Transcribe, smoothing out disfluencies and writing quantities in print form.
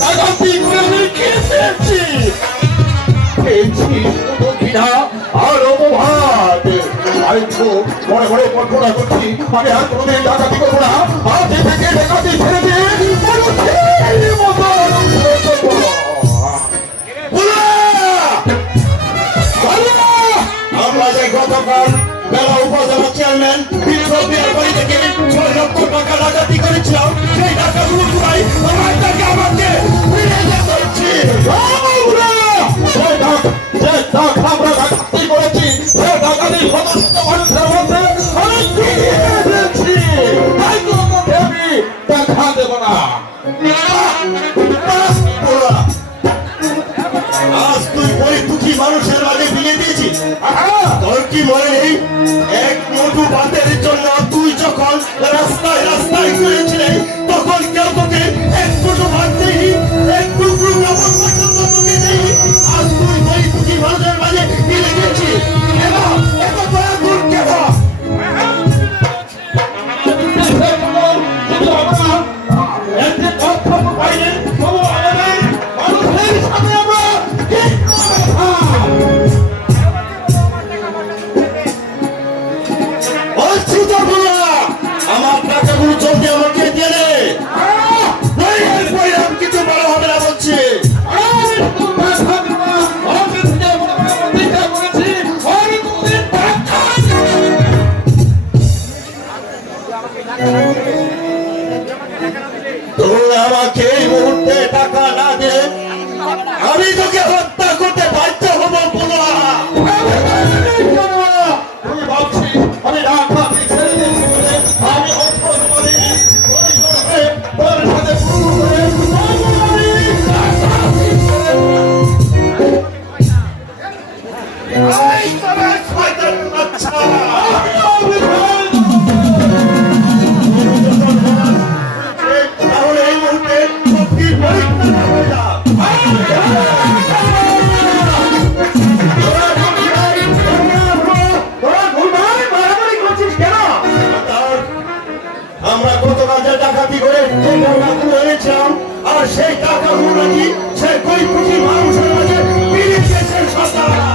ডাকাতি করে আমি খেয়েছি শুধু কিনা আর অপবাদ। আমি তো মনে মনে কল্পনা করছি আমি আর কোনোদিন ডাকাতি করবো না। আজ থেকে ডাকাতি ছেড়ে দিয়ে আমরা যে গতকাল বেলা উপজেলা চেয়ারম্যান বাড়ি থেকে ৬ লক্ষ টাকা ডাকাতি করেছিলাম, সেই টাকাগুলো পুরাই আমার টাকা আমাকে ফিরে যেতে হচ্ছে। যে টাকা আমরা ডাকাতি করেছি সে ডাকাতি সমস্ত মানুষের মধ্যে আমি ফিরিয়ে দিয়েছি। তাই তো তোকে আমি টাকা দেব না। আজ তুই পরিপুখী মানুষের মাঝে বিলিয়ে দিয়েছিস। তোর কি মনে নেই এক মোটু ভাতের জন্য তুই যখন রাস্তায় রাস্তায় ঘুরেছিলে তখন কেউ তোকে এক মোটু ভাত দেয়নি, এক টুকরো কাপড় পর্যন্ত তোকে দেয়নি। আজ তুই পরিপুখী মানুষের মাঝে বিলে দিয়েছিস। কেন এত দয়া গুণ কেন? আমার টাকাগুলো জলদি আমাকে দিয়ে দে। কিছু বড় হবে না বলছি। তুই আমাকে এই মুহূর্তে টাকা না দে আমি তোকে হত্যা করতে বাধ্য হবো। আমি ভাবছি আমি ডাকাতি ছেড়ে দিয়েছি বলে আমি তোর সাথে তাহলে এই মুহূর্তে শক্তির পরীক্ষা হয়ে যা। আমরা গতকাল যে ডাকাতি করে যে টাকাগুলো এনেছিলাম আর সেই টাকাগুলো নাকি সে গরিব মানুষের মাঝে ফিরে গেছে সরকার।